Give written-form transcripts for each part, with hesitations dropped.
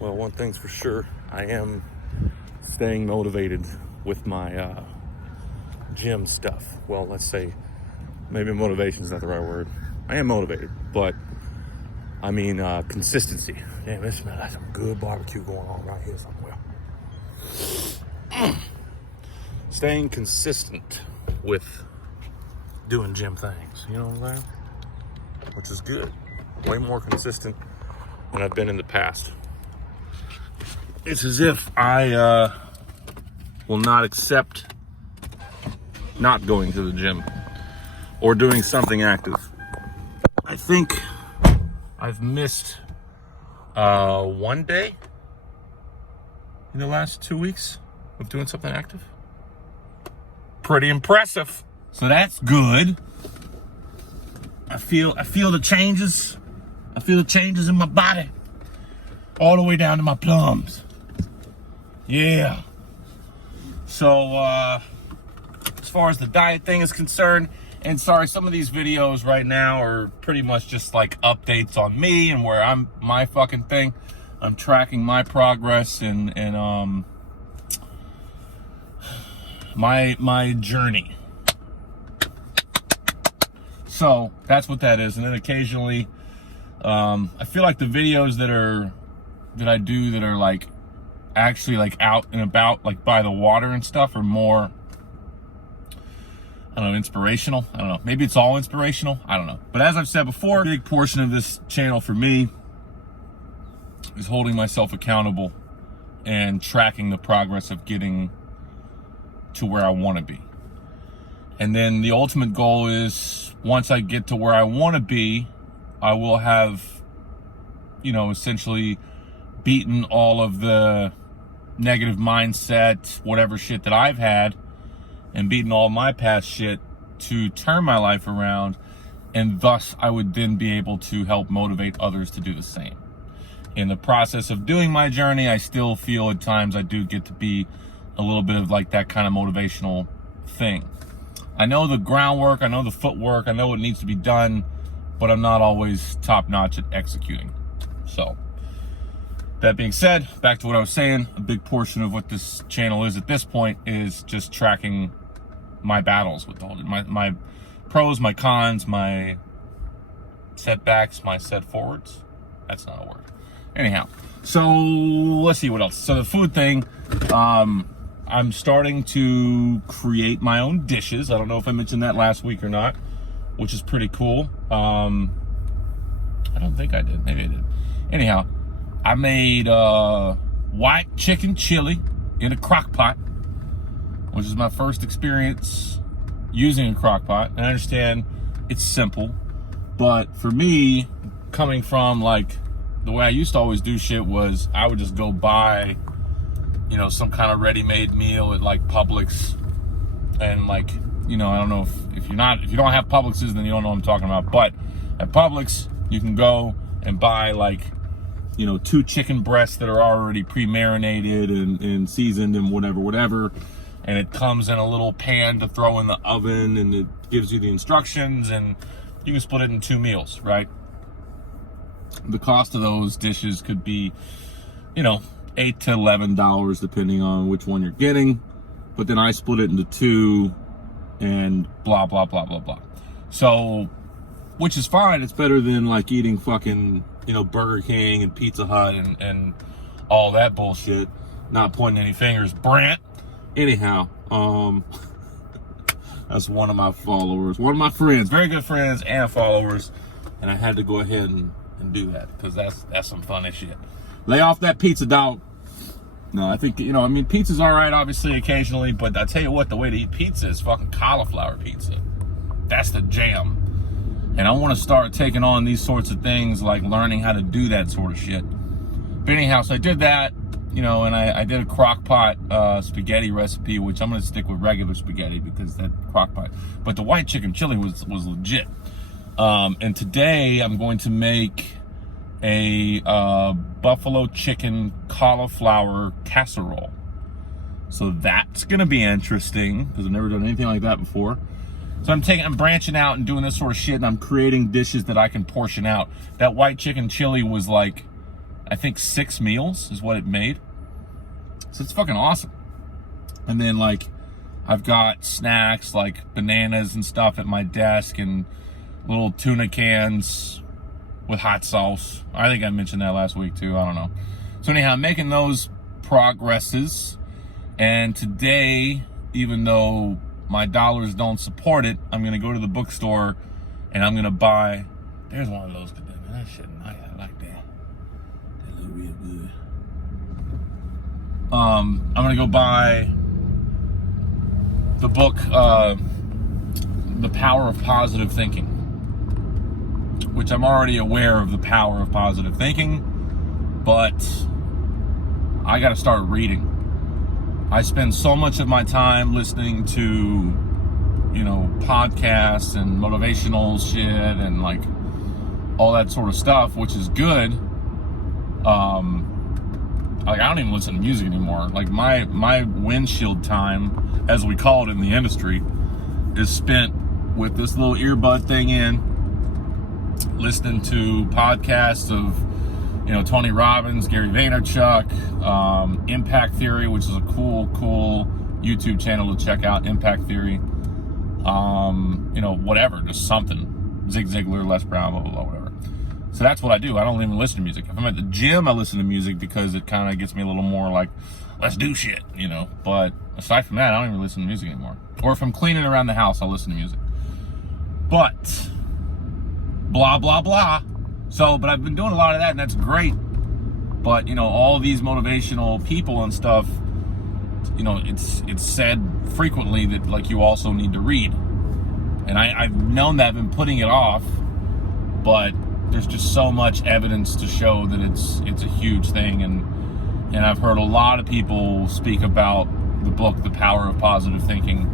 Well, one thing's for sure, I am staying motivated with my gym stuff. Well, let's say maybe motivation is not the right word. I am motivated, but I mean consistency. Damn, this smells like some good barbecue going on right here somewhere. Staying consistent with doing gym things, you know what I'm saying? Which is good. Way more consistent than I've been in the past. It's as if I will not accept not going to the gym or doing something active. I think I've missed one day in the last 2 weeks of doing something active. Pretty impressive. So that's good. I feel the changes. I feel the changes in my body all the way down to my plums. Yeah. So as far as the diet thing is concerned, and sorry, some of these videos right now are pretty much just like updates on me and where I'm, my fucking thing. I'm tracking my progress and my journey. So that's what that is. And then occasionally, I feel like the videos that I do that are like actually like out and about, like by the water and stuff, are more, I don't know, inspirational. I don't know. Maybe it's all inspirational. I don't know. But as I've said before, a big portion of this channel for me is holding myself accountable and tracking the progress of getting to where I want to be. And then the ultimate goal is, once I get to where I want to be, I will have, you know, essentially beaten all of the negative mindset, whatever shit that I've had, and beaten all my past shit to turn my life around. And thus I would then be able to help motivate others to do the same. In the process of doing my journey, I still feel at times I do get to be a little bit of like that kind of motivational thing. I know the groundwork, I know the footwork, I know what needs to be done, but I'm not always top-notch at executing. So, that being said, back to what I was saying, a big portion of what this channel is at this point is just tracking my battles with all my pros, my cons, my setbacks, my set forwards. That's not a word. Anyhow, so let's see what else. So the food thing, I'm starting to create my own dishes. I don't know if I mentioned that last week or not, which is pretty cool. I don't think I did. Maybe I did. Anyhow, I made white chicken chili in a crock pot, which is my first experience using a crock pot. And I understand it's simple, but for me, coming from like the way I used to always do shit was I would just go buy, you know, some kind of ready-made meal at like Publix, and like, you know, I don't know if you don't have Publixes, then you don't know what I'm talking about. But at Publix, you can go and buy like, you know, 2 chicken breasts that are already pre-marinated and seasoned and whatever. And it comes in a little pan to throw in the oven, and it gives you the instructions, and you can split it in 2 meals, right? The cost of those dishes could be, you know, $8 to $11 depending on which one you're getting. But then I split it into 2 and blah, blah, blah, blah, blah. So, which is fine. It's better than like eating fucking, you know, Burger King and Pizza Hut and all that bullshit. Not pointing any fingers, Brant. Anyhow, that's one of my followers, one of my friends, very good friends and followers. And I had to go ahead and do that because that's some funny shit. Lay off that pizza, dog. No, I think, you know, I mean, pizza's all right, obviously, occasionally, but I tell you what, the way to eat pizza is fucking cauliflower pizza. That's the jam. And I want to start taking on these sorts of things, like learning how to do that sort of shit. But anyhow, so I did that, you know, and I did a crock pot spaghetti recipe, which I'm going to stick with regular spaghetti because that crock pot. But the white chicken chili was legit. And today I'm going to make a buffalo chicken cauliflower casserole. So that's gonna be interesting because I've never done anything like that before. So I'm branching out and doing this sort of shit, and I'm creating dishes that I can portion out. That white chicken chili was like I think 6 meals is what it made. So it's fucking awesome. And then like I've got snacks like bananas and stuff at my desk and little tuna cans with hot sauce. I think I mentioned that last week too. I don't know. So anyhow, I'm making those progresses. And today, even though my dollars don't support it, I'm going to go to the bookstore and I'm going to buy. There's one of those. That shit nice. I like that. That look real good. I'm going to go buy the book, The Power of Positive Thinking, which I'm already aware of the power of positive thinking, but I got to start reading. I spend so much of my time listening to, you know, podcasts and motivational shit and like all that sort of stuff, which is good. Like I don't even listen to music anymore. Like my windshield time, as we call it in the industry, is spent with this little earbud thing in, listening to podcasts of, you know, Tony Robbins, Gary Vaynerchuk, Impact Theory, which is a cool YouTube channel to check out, Impact Theory. You know, whatever, just something. Zig Ziglar, Les Brown, blah, blah, blah, whatever. So that's what I do. I don't even listen to music. If I'm at the gym, I listen to music because it kind of gets me a little more like, let's do shit, you know. But aside from that, I don't even listen to music anymore. Or if I'm cleaning around the house, I'll listen to music. But, blah, blah, blah. So, but I've been doing a lot of that, and that's great. But, you know, all these motivational people and stuff, you know, it's said frequently that, like, you also need to read. And I've known that, I've been putting it off, but there's just so much evidence to show that it's a huge thing. And I've heard a lot of people speak about the book, The Power of Positive Thinking,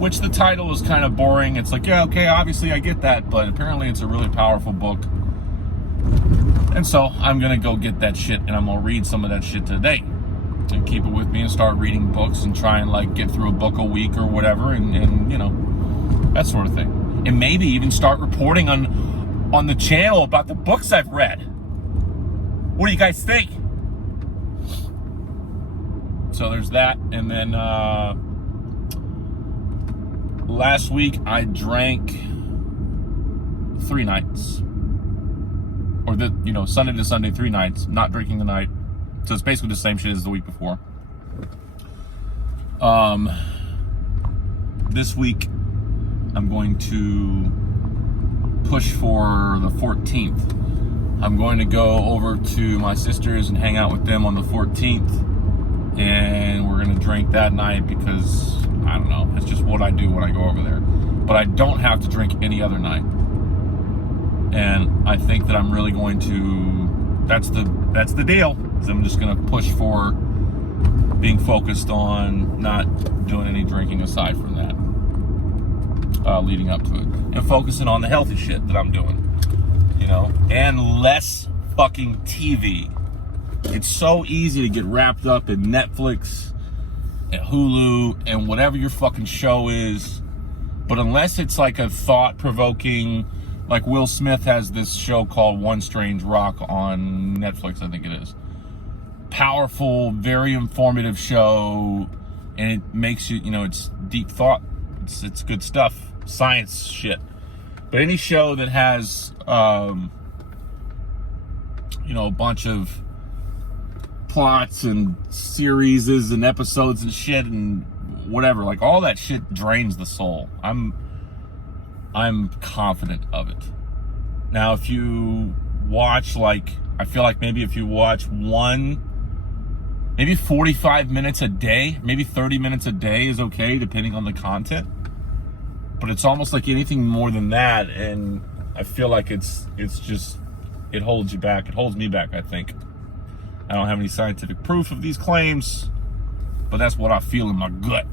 which the title is kind of boring. It's like, yeah, okay, obviously I get that, but apparently it's a really powerful book. And so I'm going to go get that shit, and I'm going to read some of that shit today and keep it with me and start reading books and try and like get through a book a week or whatever, and you know, that sort of thing. And maybe even start reporting on the channel about the books I've read. What do you guys think? So there's that. And then last week I drank 3 nights. Or Sunday to Sunday, 3 nights, not drinking the night. So it's basically the same shit as the week before. This week I'm going to push for the 14th. I'm going to go over to my sister's and hang out with them on the 14th. And we're going to drink that night because, I don't know, it's just what I do when I go over there. But I don't have to drink any other night. And I think that I'm really going to, that's the deal, is I'm just going to push for being focused on not doing any drinking aside from that, leading up to it. And focusing on the healthy shit that I'm doing, you know, and less fucking TV. It's so easy to get wrapped up in Netflix and Hulu and whatever your fucking show is. But unless it's like a thought-provoking, like Will Smith has this show called One Strange Rock on Netflix, I think it is. Powerful, very informative show, and it makes you, you know, it's deep thought. It's good stuff, science shit. But any show that has, you know, a bunch of plots and series and episodes and shit and whatever, like all that shit drains the soul. I'm confident of it. Now, if you watch, like, I feel like maybe if you watch maybe 45 minutes a day, maybe 30 minutes a day is okay, depending on the content. But it's almost like anything more than that, and I feel like it's just, it holds you back. It holds me back, I think. I don't have any scientific proof of these claims, but that's what I feel in my gut.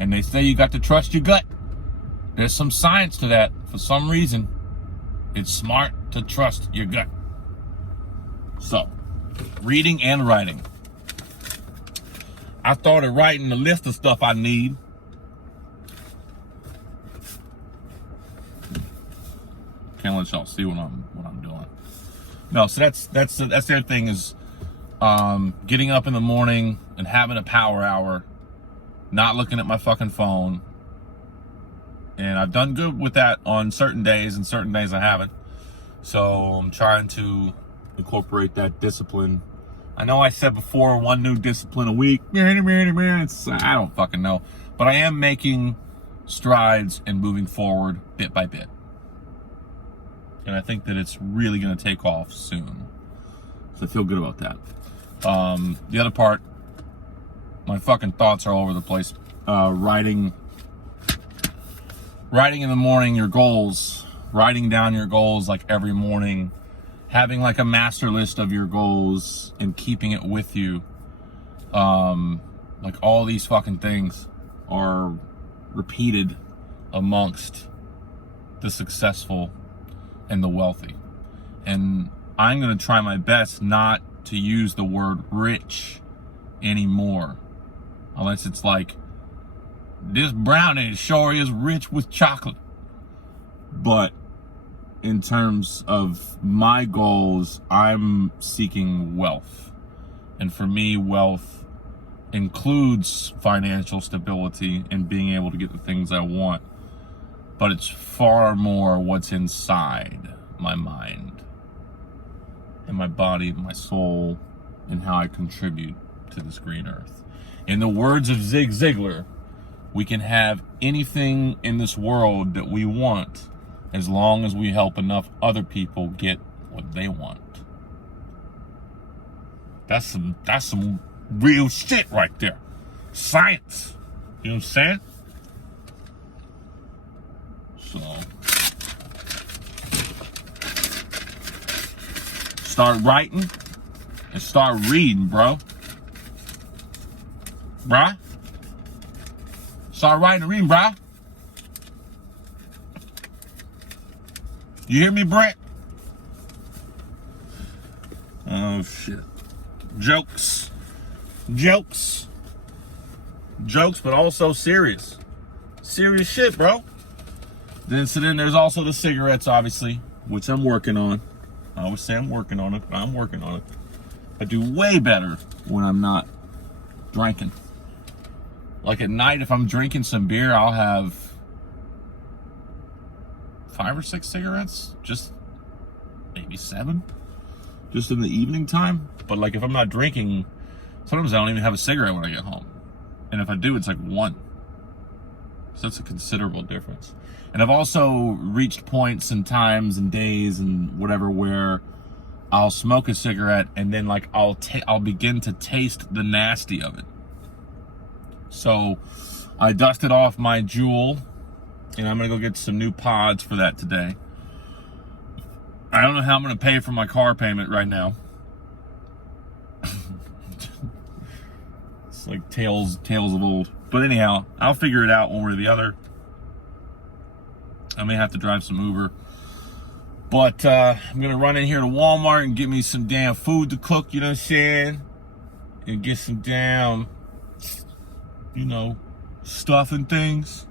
And they say you got to trust your gut. There's some science to that. For some reason, it's smart to trust your gut. So, reading and writing. I started writing a list of stuff I need. Can't let y'all see what I'm doing. No, so that's the other thing is getting up in the morning and having a power hour, not looking at my fucking phone. And I've done good with that on certain days, and certain days I haven't. So I'm trying to incorporate that discipline. I know I said before, one new discipline a week. I don't fucking know. But I am making strides and moving forward bit by bit. And I think that it's really going to take off soon. So I feel good about that. The other part, my fucking thoughts are all over the place. Writing in the morning your goals, writing down your goals like every morning, having like a master list of your goals and keeping it with you. Like all these fucking things are repeated amongst the successful and the wealthy. And I'm going to try my best not to use the word rich anymore. Unless it's like, this brownie sure is rich with chocolate. But in terms of my goals, I'm seeking wealth. And for me, wealth includes financial stability and being able to get the things I want. But it's far more what's inside my mind and my body, my soul, and how I contribute to this green earth. In the words of Zig Ziglar, we can have anything in this world that we want as long as we help enough other people get what they want. That's some real shit right there. Science. You know what I'm saying? So start writing and start reading, bro. Bruh. Start writing and reading, bruh. You hear me, Brett? Oh, shit. Jokes, but also serious. Serious shit, bro. Then there's also the cigarettes, obviously, which I'm working on. I always say I'm working on it, but I'm working on it. I do way better when I'm not drinking. Like at night, if I'm drinking some beer, I'll have 5 or 6 cigarettes, just maybe 7, just in the evening time. But like if I'm not drinking, sometimes I don't even have a cigarette when I get home. And if I do, it's like 1. So that's a considerable difference. And I've also reached points and times and days and whatever where I'll smoke a cigarette and then like I'll begin to taste the nasty of it. So I dusted off my Juul, and I'm gonna go get some new pods for that today. I don't know how I'm gonna pay for my car payment right now. It's like tales of old. But anyhow, I'll figure it out one way or the other. I may have to drive some Uber. But I'm gonna run in here to Walmart and get me some damn food to cook, you know what I'm saying? And get some damn, you know, stuff and things.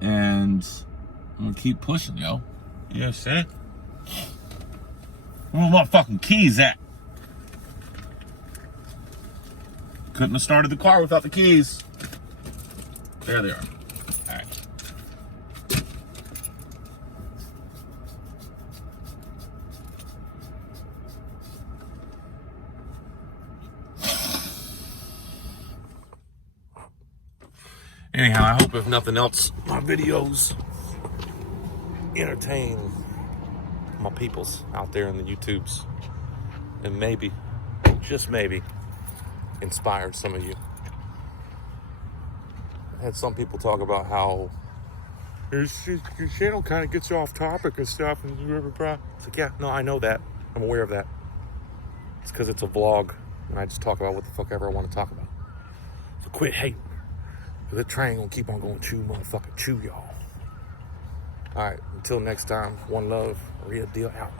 And I'm gonna keep pushing, yo. You know what I'm saying? Where my fucking keys at? Couldn't have started the car without the keys. There they are. All right. Anyhow, I hope if nothing else, my videos entertain my peoples out there in the YouTubes. And maybe, just maybe, inspired some of you. I had some people talk about how your channel kind of gets you off topic and stuff. And it's like, yeah, no, I know that. I'm aware of that. It's because it's a vlog and I just talk about what the fuck ever I want to talk about. So quit hating. The train gonna keep on going motherfucking chew, y'all. All right, until next time, one love, real deal out.